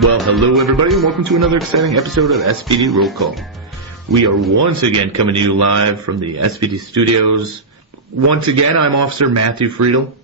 Well, hello everybody, and welcome to another exciting episode of SPD Roll Call. We are once again coming to you live from the SPD studios. Once again, I'm Officer Matthew Friedel.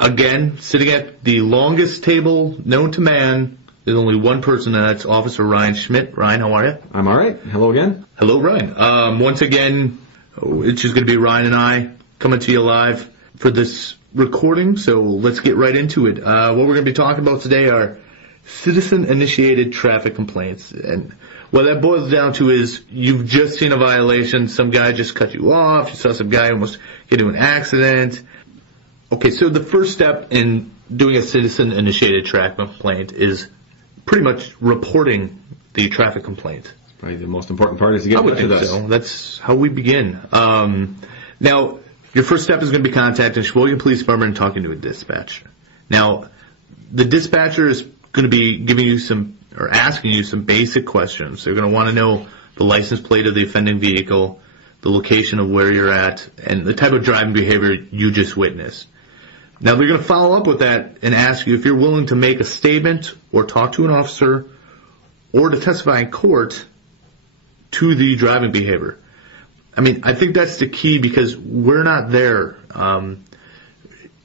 Again, sitting at the longest table known to man, there's only one person, and that's Officer Ryan Schmidt. Ryan, how are you? I'm all right. Hello again. Hello, Ryan. Once again, it's just going to be Ryan and I coming to you live for this recording, so let's get right into it. What we're going to be talking about today are citizen-initiated traffic complaints. And what that boils down to is you've just seen a violation, some guy just cut you off, you saw some guy almost get into an accident. Okay, so the first step in doing a citizen-initiated traffic complaint is pretty much reporting the traffic complaint. Probably the most important part is to get in touch with us. So. That's how we begin. Now, your first step is going to be contacting Sheboygan Police Department and talking to a dispatcher. Now, the dispatcher is going to be giving you some, or asking you some basic questions. They're going to want to know the license plate of the offending vehicle, the location of where you're at, and the type of driving behavior you just witnessed. Now, they're going to follow up with that and ask you if you're willing to make a statement or talk to an officer or to testify in court to the driving behavior. I mean, I think that's the key because we're not there.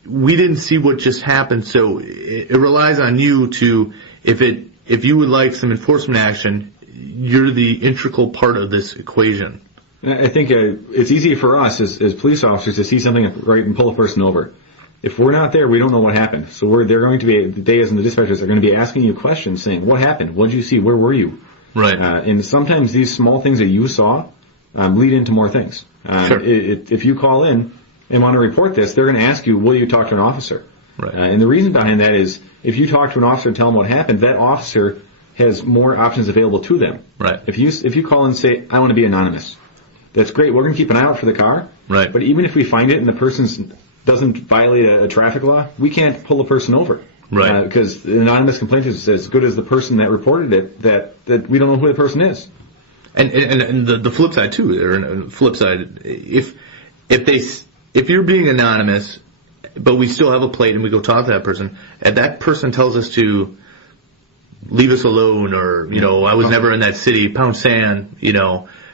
We didn't see what just happened, so it relies on you to, if you would like some enforcement action, you're the integral part of this equation. I think it's easy for us as police officers to see something right and pull a person over. If we're not there, we don't know what happened. So they're going to be, the DAs and the dispatchers are going to be asking you questions saying, what happened? What did you see? Where were you? Right. And sometimes these small things that you saw lead into more things. Sure. If you call in and want to report this, they're going to ask you, will you talk to an officer? Right. And the reason behind that is if you talk to an officer and tell them what happened, that officer has more options available to them. Right. If you call and say, I want to be anonymous, that's great. We're going to keep an eye out for the car. Right. But even if we find it and the person doesn't violate a traffic law, we can't pull a person over. Right. Because the anonymous complaint is as good as the person that reported it, that we don't know who the person is. And the flip side too, or flip side, if you're being anonymous, but we still have a plate and we go talk to that person, and that person tells us to leave us alone, or I was never in that city, pound sand,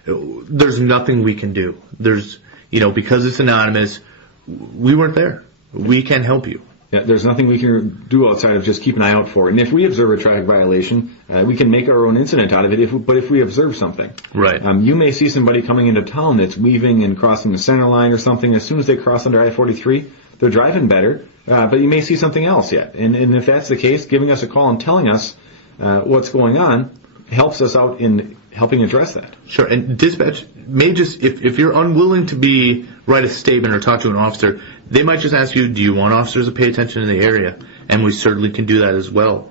there's nothing we can do. There's because it's anonymous, we weren't there. We can't help you. Yeah, there's nothing we can do outside of just keep an eye out for it. And if we observe a traffic violation, we can make our own incident out of it. But if we observe something, right? You may see somebody coming into town that's weaving and crossing the center line or something. As soon as they cross under I-43, they're driving better. But you may see something else yet. And if that's the case, giving us a call and telling us what's going on helps us out in helping address that. Sure. And dispatch may just, if you're unwilling to write a statement or talk to an officer, they might just ask you, do you want officers to pay attention in the area? And we certainly can do that as well.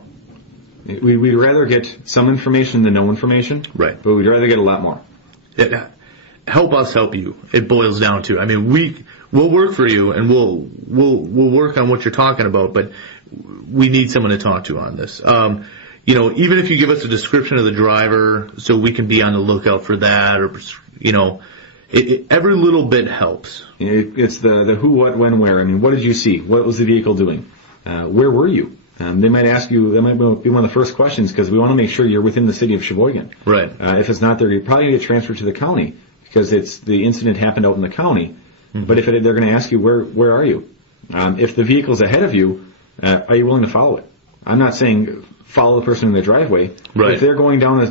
We'd rather get some information than no information. Right. But we'd rather get a lot more. Yeah. Help us help you. It boils down to, we'll work for you and we'll work on what you're talking about, but we need someone to talk to on this. Even if you give us a description of the driver so we can be on the lookout for that, or, every little bit helps. It's the who, what, when, where. I mean, what did you see? What was the vehicle doing? Where were you? They might ask you, that might be one of the first questions because we want to make sure you're within the city of Sheboygan. Right. If it's not there, you're probably going to get transferred to the county because the incident happened out in the county. Mm-hmm. But they're going to ask you, where are you? If the vehicle's ahead of you, are you willing to follow it? I'm not saying follow the person in the driveway. Right. If they're going down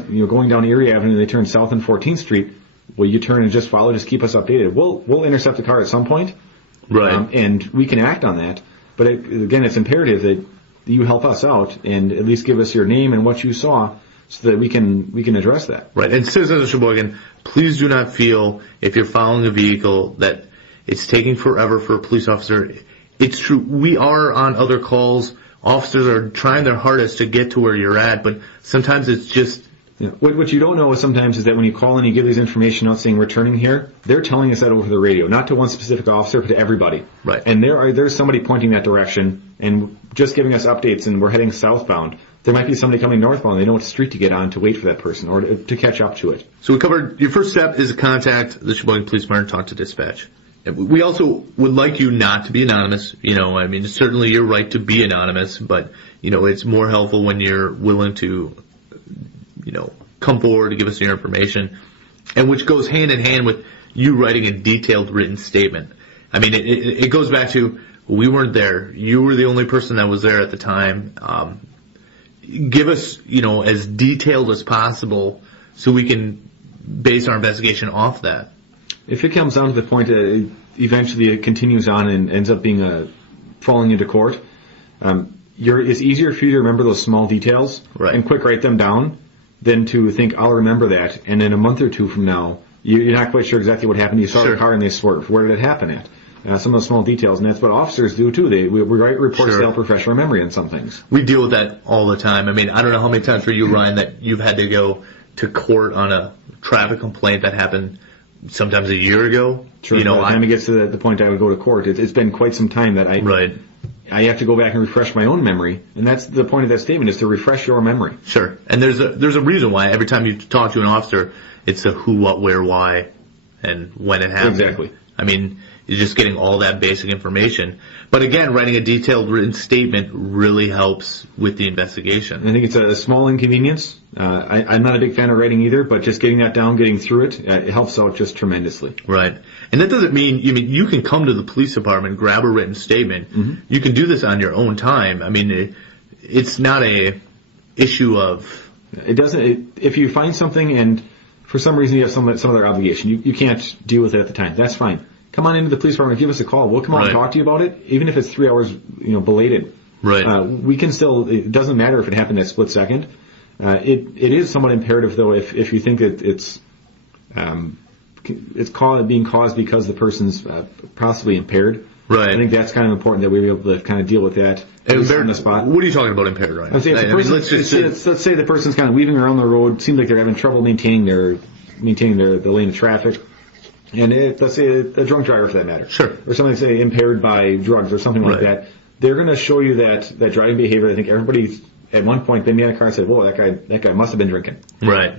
Erie Avenue and they turn south on 14th Street, will you turn and just follow? Just keep us updated. We'll intercept the car at some point. Right. And we can act on that. But again, it's imperative that you help us out and at least give us your name and what you saw so that we can address that. Right. And citizens of Sheboygan, please do not feel if you're following a vehicle that it's taking forever for a police officer. It's true. We are on other calls. Officers are trying their hardest to get to where you're at, but sometimes it's just... What you don't know sometimes is that when you call and you give this information out saying returning here, they're telling us that over the radio, not to one specific officer, but to everybody. Right. And there's somebody pointing that direction and just giving us updates, and we're heading southbound. There might be somebody coming northbound. They know what street to get on to wait for that person or to catch up to it. So we covered, your first step is to contact the Sheboygan Police Department and talk to dispatch. We also would like you not to be anonymous. I mean, certainly your right to be anonymous, but, it's more helpful when you're willing to, come forward to give us your information, and which goes hand in hand with you writing a detailed written statement. I mean, it goes back to, we weren't there. You were the only person that was there at the time. Give us, as detailed as possible so we can base our investigation off that. If it comes down to the point that eventually it continues on and ends up being falling into court, it's easier for you to remember those small details and quick write them down than to think, I'll remember that, and then a month or two from now, you're not quite sure exactly what happened. You saw the car and they swerved. Where did it happen at? Some of the small details, and that's what officers do too. We write reports to help refresh our memory on some things. We deal with that all the time. I mean, I don't know how many times for you, Ryan, that you've had to go to court on a traffic complaint that happened sometimes a year ago. Sure. By the time it gets to the point I would go to court, it's been quite some time that I have to go back and refresh my own memory, and that's the point of that statement, is to refresh your memory. Sure. And there's a reason why every time you talk to an officer, it's a who, what, where, why, and when it happened. Exactly. I mean, you're just getting all that basic information. But again, writing a detailed written statement really helps with the investigation. I think it's a small inconvenience. I'm not a big fan of writing either, but just getting that down, getting through it, it helps out just tremendously. Right. And that doesn't mean, you can come to the police department, grab a written statement. Mm-hmm. You can do this on your own time. I mean, it's not a issue of... It doesn't... If you find something and for some reason you have some other obligation, you can't deal with it at the time, that's fine. Come on into the police department, give us a call. We'll come out and talk to you about it, even if it's 3 hours, belated. Right. We can still. It doesn't matter if it happened in a split second. It is somewhat imperative, though, if you think that it's being caused because the person's possibly impaired. Right. I think that's kind of important that we were able to kind of deal with that on the spot. What are you talking about impaired, right? Let's say the person's kind of weaving around the road. Seems like they're having trouble maintaining the lane of traffic. And let's say a drunk driver, for that matter. Sure. Or somebody, say, impaired by drugs or something like that. They're going to show you that driving behavior. I think everybody, at one point, they made a car and said, whoa, that guy must have been drinking. Right.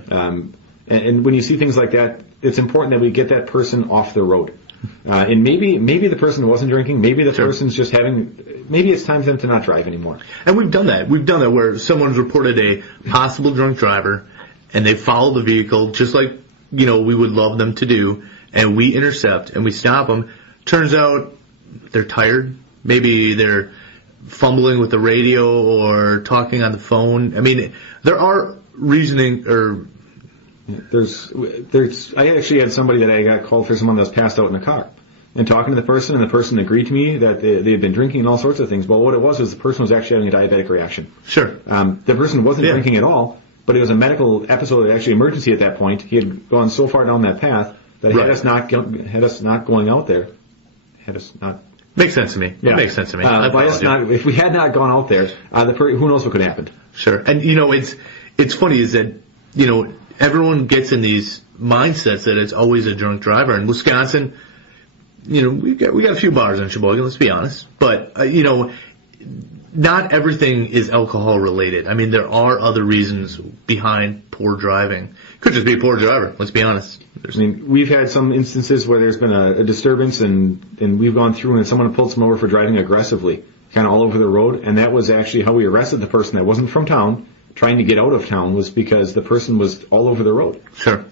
And when you see things like that, it's important that we get that person off the road. And maybe the person wasn't drinking. Maybe the person's just maybe it's time for them to not drive anymore. And we've done that. We've done that where someone's reported a possible drunk driver, and they follow the vehicle, just like, we would love them to do. And we intercept and we stop them. Turns out they're tired. Maybe they're fumbling with the radio or talking on the phone. I mean, there are reasoning or... I actually had somebody that I got called for someone that was passed out in a car. And talking to the person agreed to me that they had been drinking and all sorts of things. Well, what it was the person was actually having a diabetic reaction. Sure. The person wasn't drinking at all, but it was a medical episode, actually emergency at that point. He had gone so far down that path that had us not going out there, makes sense to me. Yeah. It makes sense to me. If we had not gone out there, who knows what could have happened? Sure. And it's funny is that everyone gets in these mindsets that it's always a drunk driver. In Wisconsin, we got a few bars in Sheboygan. Let's be honest, but not everything is alcohol related. I mean, there are other reasons behind poor driving. Could just be a poor driver. Let's be honest. We've had some instances where there's been a disturbance and we've gone through and someone pulled someone over for driving aggressively, kind of all over the road, and that was actually how we arrested the person that wasn't from town, trying to get out of town, was because the person was all over the road. Sure.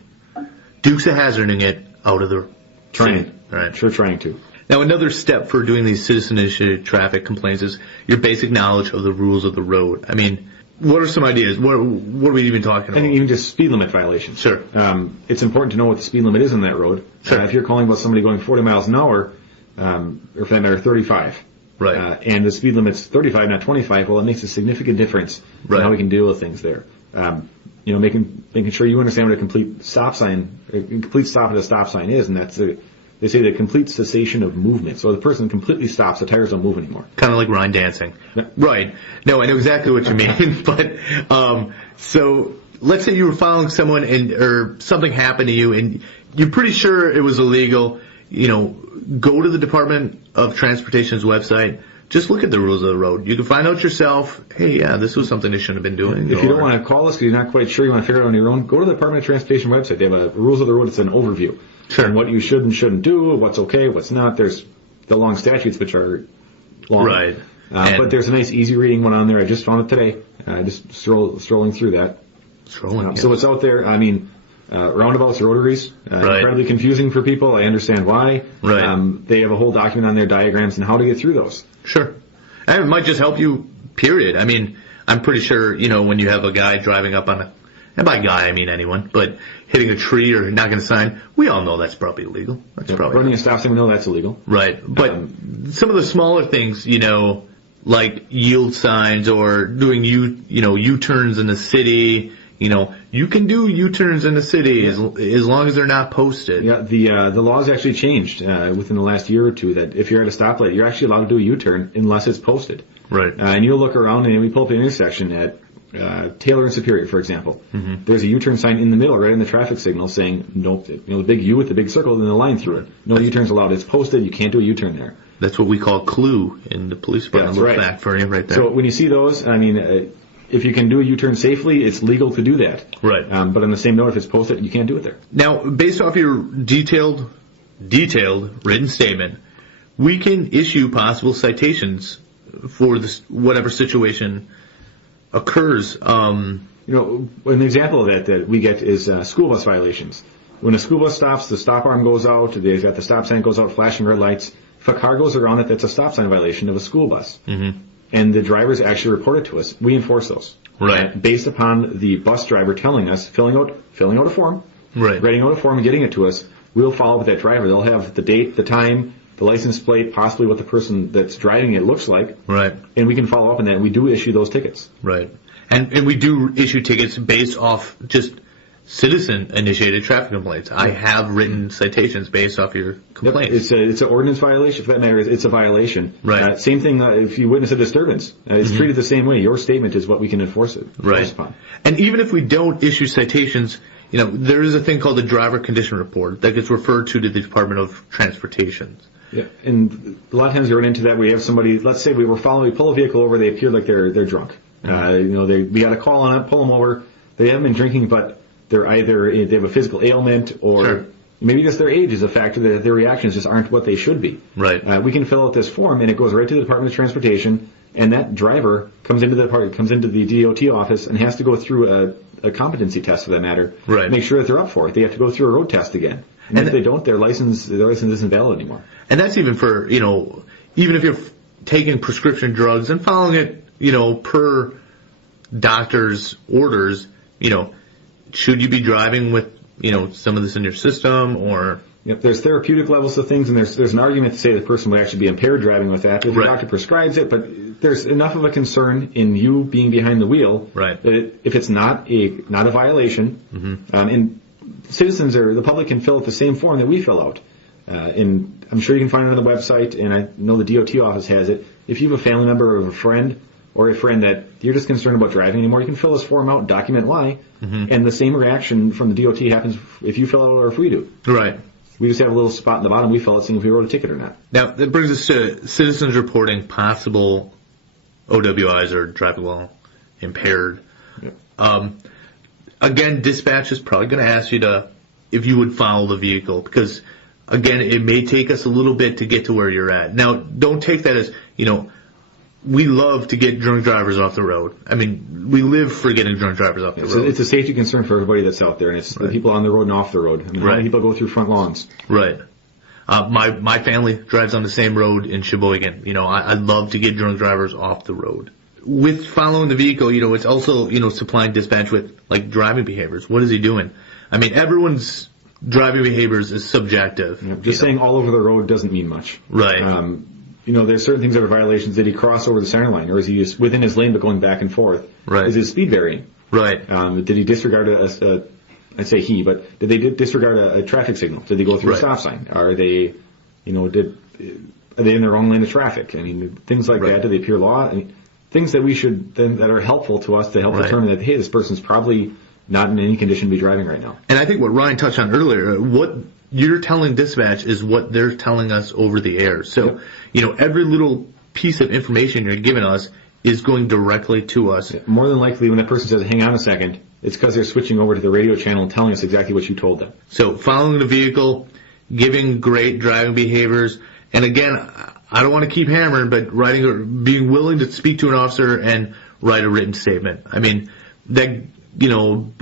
Dukes of hazarding it out of the... Trying. Right. Sure, trying to. Now, another step for doing these citizen-initiated traffic complaints is your basic knowledge of the rules of the road. I mean, what are some ideas? What are we even talking about? I think even just speed limit violations. Sure. It's important to know what the speed limit is on that road. Sure. If you're calling about somebody going 40 miles an hour, or for that matter, 35, right, and the speed limit's 35, not 25, well, it makes a significant difference in how we can deal with things there. Making sure you understand what a complete stop at a stop sign is, and that's they say the complete cessation of movement. So the person completely stops, the tires don't move anymore. Kind of like Ryan dancing. Right. No, I know exactly what you mean. But so let's say you were following someone or something happened to you and you're pretty sure it was illegal. Go to the Department of Transportation's website. Just look at the rules of the road. You can find out yourself, hey, yeah, this was something they shouldn't have been doing. If you don't want to call us because you're not quite sure, you want to figure it out on your own, go to the Department of Transportation website. They have a rules of the road. It's an overview. Sure. And what you should and shouldn't do, what's okay, what's not. There's the long statutes, which are long. Right. But there's a nice, easy reading one on there. I just found it today. Just strolling through that. So it's out there. I mean, roundabouts, rotaries, incredibly confusing for people. I understand why. Right. They have a whole document on their diagrams and how to get through those. Sure. And it might just help you, period. I mean, I'm pretty sure, when you have a guy driving up on and by guy I mean anyone, but hitting a tree or knocking a sign, we all know that's probably illegal. That's probably running a stop sign, we know that's illegal. Right. But some of the smaller things, like yield signs or doing U-turns in the city, you can do U-turns in the city as long as they're not posted. Yeah, the laws actually changed within the last year or two that if you're at a stoplight, you're actually allowed to do a U-turn unless it's posted. Right. And you'll look around and we pull up an intersection at Taylor and Superior, for example. Mm-hmm. There's a U-turn sign in the middle, right in the traffic signal, saying no. The big U with the big circle and the line through it. No U-turns allowed. It's posted. You can't do a U-turn there. That's what we call clue in the police department. That's right. Fact for you right there. So when you see those, I mean, if you can do a U-turn safely, it's legal to do that. Right. But on the same note, if it's posted, you can't do it there. Now, based off your detailed written statement, we can issue possible citations for this whatever situation occurs. An example of that we get is school bus violations. When a school bus stops, the stop arm goes out, they've got the stop sign goes out, flashing red lights. If a car goes around it, that's a stop sign violation of a school bus. Mm-hmm. And the drivers actually report it to us. We enforce those. Right. Based upon the bus driver telling us, filling out a form, right. writing out a form and getting it to us, we'll follow up with that driver. They'll have the date, the time, the license plate, possibly what the person that's driving it looks like. Right. And we can follow up on that, and we do issue those tickets. Right. And we do issue tickets based off just citizen-initiated traffic complaints. I have written citations based off your complaints. Yep. It's an ordinance violation. For that matter, it's a violation. Right. Same thing if you witness a disturbance. It's treated the same way. Your statement is what we can enforce upon. And even if we don't issue citations, there is a thing called the driver condition report that gets referred to the Department of Transportation. Yeah, and a lot of times you run into that. We have somebody, let's say we pull a vehicle over, they appear like they're drunk. Mm-hmm. We got a call on it, pull them over. They haven't been drinking, but they have a physical ailment, or maybe just their age is a factor that their reactions just aren't what they should be. Right. We can fill out this form, and it goes right to the Department of Transportation, and that driver comes into the DOT office and has to go through a competency test, for that matter. Right. Make sure that they're up for it. They have to go through a road test again. And if they don't, their license isn't valid anymore. And that's even for, even if you're taking prescription drugs and following it, per doctor's orders, should you be driving with, some of this in your system or? Yep, there's therapeutic levels to things, and there's an argument to say the person would actually be impaired driving with that if the doctor prescribes it, but there's enough of a concern in you being behind the wheel that if it's not a violation, and citizens or the public can fill out the same form that we fill out. And I'm sure you can find it on the website, and I know the DOT office has it. If you have a family member or a friend that you're just concerned about driving anymore, you can fill this form out, document why, and the same reaction from the DOT happens if you fill it out or if we do. Right. We just have a little spot in the bottom. We fill it seeing if we wrote a ticket or not. Now, that brings us to citizens reporting possible OWIs or driving while impaired. Yep. Again, dispatch is probably going to ask you if you would follow the vehicle, because, again, it may take us a little bit to get to where you're at. Now, don't take that as, we love to get drunk drivers off the road. I mean, we live for getting drunk drivers off the road. It's a safety concern for everybody that's out there, and it's the people on the road and off the road. I mean, how many people go through front lawns? Right. My family drives on the same road in Sheboygan. I love to get drunk drivers off the road. With following the vehicle, it's also, supplying dispatch with, driving behaviors. What is he doing? I mean, everyone's driving behaviors is subjective. Yeah, just saying all over the road doesn't mean much. Right. There's certain things that are violations. Did he cross over the center line, or is he just within his lane but going back and forth? Right. Is his speed varying? Right. Did he disregard I'd say he, but did they disregard a traffic signal? Did they go through a stop sign? Are they, are they in their own lane of traffic? I mean, things like that. Do they appear law? I mean, things that we should that are helpful to us to help determine that, hey, this person's probably not in any condition to be driving right now. And I think what Ryan touched on earlier, what you're telling dispatch is what they're telling us over the air. So, every little piece of information you're giving us is going directly to us. More than likely, when that person says, hang on a second, it's because they're switching over to the radio channel and telling us exactly what you told them. So following the vehicle, giving great driving behaviors, and again, I don't want to keep hammering, but being willing to speak to an officer and write a written statement. I mean, that,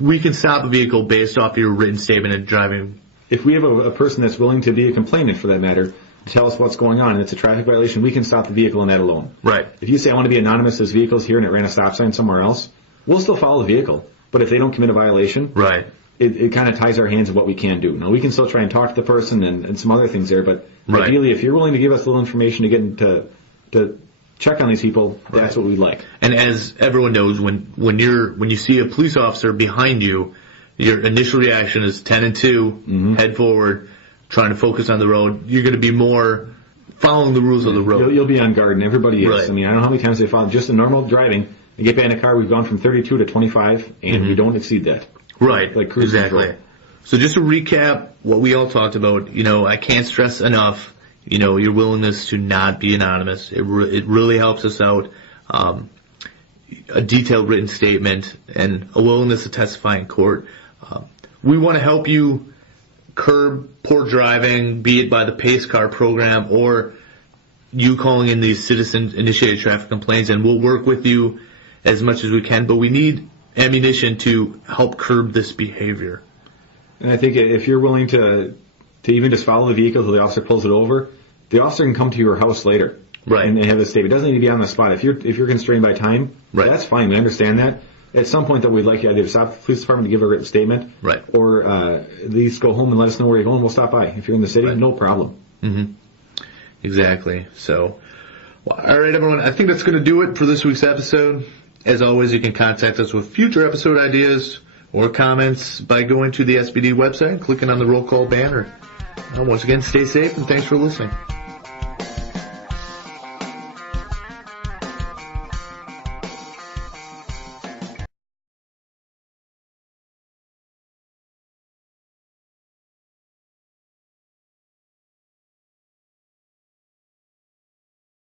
we can stop a vehicle based off your written statement and driving. If we have a person that's willing to be a complainant, for that matter, to tell us what's going on and it's a traffic violation, we can stop the vehicle in that alone. Right. If you say, I want to be anonymous, this vehicle's here and it ran a stop sign somewhere else, we'll still follow the vehicle. But if they don't commit a violation, right, it kind of ties our hands of what we can do. Now, we can still try and talk to the person and some other things there, but ideally, if you're willing to give us a little information to get to check on these people, that's what we'd like. And as everyone knows, when you see a police officer behind you, your initial reaction is 10 and 2, head forward, trying to focus on the road. You're going to be more following the rules of the road. You'll be on guard, and everybody is. Right. I mean, I don't know how many times they follow just in normal driving. You get back in a car, we've gone from 32 to 25, and we don't exceed that. Right, like cruise exactly. control. So just to recap what we all talked about, I can't stress enough, your willingness to not be anonymous. It really helps us out. A detailed written statement and a willingness to testify in court. We want to help you curb poor driving, be it by the Pace Car program or you calling in these citizen-initiated traffic complaints, and we'll work with you as much as we can, but we need ammunition to help curb this behavior. And I think if you're willing to even just follow the vehicle till the officer pulls it over, the officer can come to your house later. Right. And have a statement. It doesn't need to be on the spot. If you're constrained by time, that's fine. We understand that. At some point, though, we'd like you either to stop the police department to give a written statement, or at least go home and let us know where you're going. We'll stop by. If you're in the city, no problem. Mm-hmm. Exactly. So, all right, everyone. I think that's going to do it for this week's episode. As always, you can contact us with future episode ideas or comments by going to the SBD website and clicking on the roll call banner. Once again, stay safe and thanks for listening.